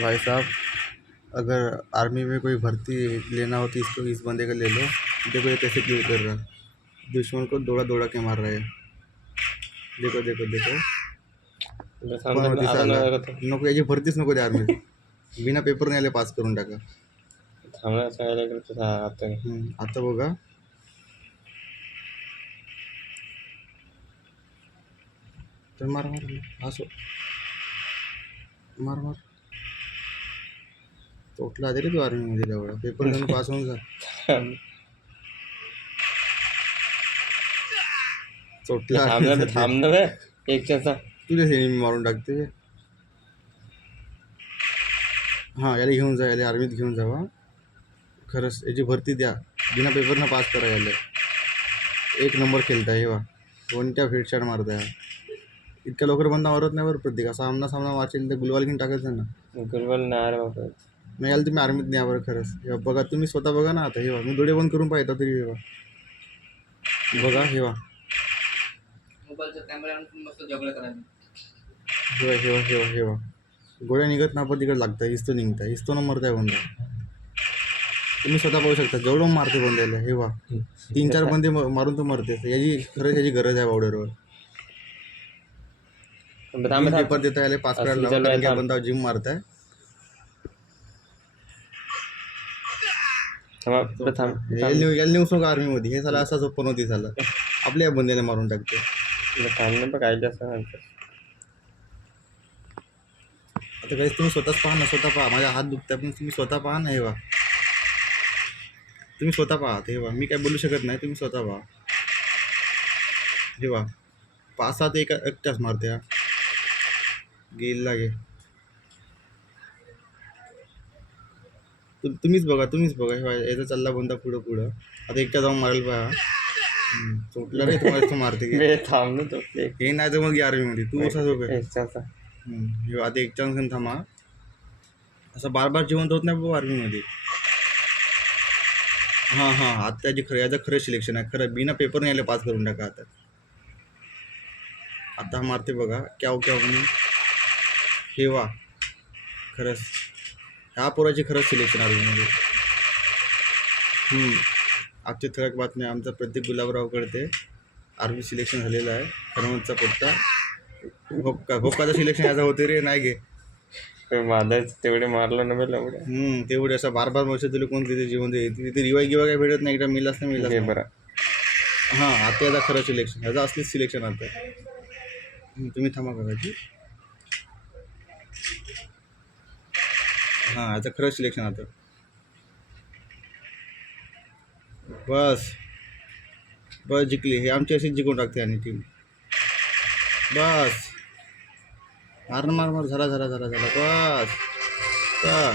भाई साहब, अगर आर्मी में कोई भर्ती लेना हो तो इसको, इस बंदे का ले लो। देखो ये कैसे किल कर रहा है, दुश्मन को दौड़ा दौड़ा के मार रहा है। देखो देखो देखो, पण होती आपण साला, नको याची भरतीच नको त्या आर्मीत, बिना पेपर नाही आले पास करून टाका। आता बघा, तर मार मार असो, मार मार, तोटला आधी रे तू आर्मीमध्ये, तेवढा पेपर देऊन पास होऊन जा। चोटला तुझ्या सेने मारून टाकते। हां, याला घेऊन जा, याला आर्मीत घेऊन जावा। खरंच याची भरती द्या, बिना पेपरनं पास करा याला। एक नंबर खेळताय हे वा, कोणत्या हेडशॉट मारताय। इतक्या लवकर बंदा मारत नाही बरं प्रत्येक, असा आमना सामना वाचेल तर गुलवाल घेऊन टाकायचं ना। गुलवाल नाही बाबा, मग याला तुम्ही आर्मीत न्या बरं खरंच। हे बघा, तुम्ही स्वतः बघा ना आता, हे वा मी डोळे बंद करून पाहिजे तरी, हे वा बघा, हे वा मोबाईलचा कॅमेरा मस्त जगलं करायचं। हे वा हे वा हे वा हे वा, गोळ्या निघत ना पण तिकडे लागतं, हिस्तो निघताय, हिस्तो न मरताय बंदा। तुम्ही स्वतः पाहू शकता, जेवढं मारते बंद्याला, हे वा 3-4 बंदे मारून तो मरते। याची खरंच याची गरज आहे बॉर्डरवर। पेपर देता याला पास करायला लावा, कारण की हा बंदा जिम मारताय। याला नेऊ नका आर्मीमध्ये, हे साला असाच ओपन होती साला, आपल्या या बंद्याने मारून टाकते। आता काही तुम्ही स्वतःच पहा ना, स्वतः पहा, माझ्या हात दुखताय पण तुम्ही स्वतः पहा ना। हे वा तुम्ही स्वतः पहा, हे वा मी काय बोलू शकत नाही, तुम्ही स्वतः पहा। हे वा 5-7 एकटाच मारते हा, गेल लागे। तुम्हीच बघा, तुम्हीच बघा, हे याचा चालला बंदा पुढं पुढं, आता एकटा जाऊन मारेल पहा। चोटला रे तुम्हाला, तो मारते हे नाही तर मग आर्मीमध्ये तू असा झोप। आता एक चान्स थांबा, असं बार बार जिवंत होत नाही बाबा आर्मीमध्ये। हां हां, आता त्याची याचं खरं सिलेक्शन आहे, खरं बिना पेपर नाही पास करून टाका आता। आता मारते बघा, क्या म्हणून, हे वा खरंच ह्या पोराची खरंच सिलेक्शन आर्मीमध्ये। आजची ठळक बातमी, आमचा प्रत्येक गुलाबराव कळते आर्मी सिलेक्शन झालेलं आहे। हनुमंतचा पोट्टा भोकाचं सिलेक्शन याचा होते रे, नाही घे तेवढे मारलं ना तेवढे असं बार वर्ष तुला कोण तिथे जीवन तिथे रिवाय गिवा काय भेटत नाही, एकदा मिलास नाही मिलास बरं। हां, आता याचा खरं सिलेक्शन, याचं असलीच सिलेक्शन आता। तुम्ही थांबा बघायची, हां याचं खरं सिलेक्शन आता। बस बस जिंकली, हे आमची अशीच जिंकून टाकते आणि टीम। बस मार मार मार, झाला झाला झाला झाला, बस बस।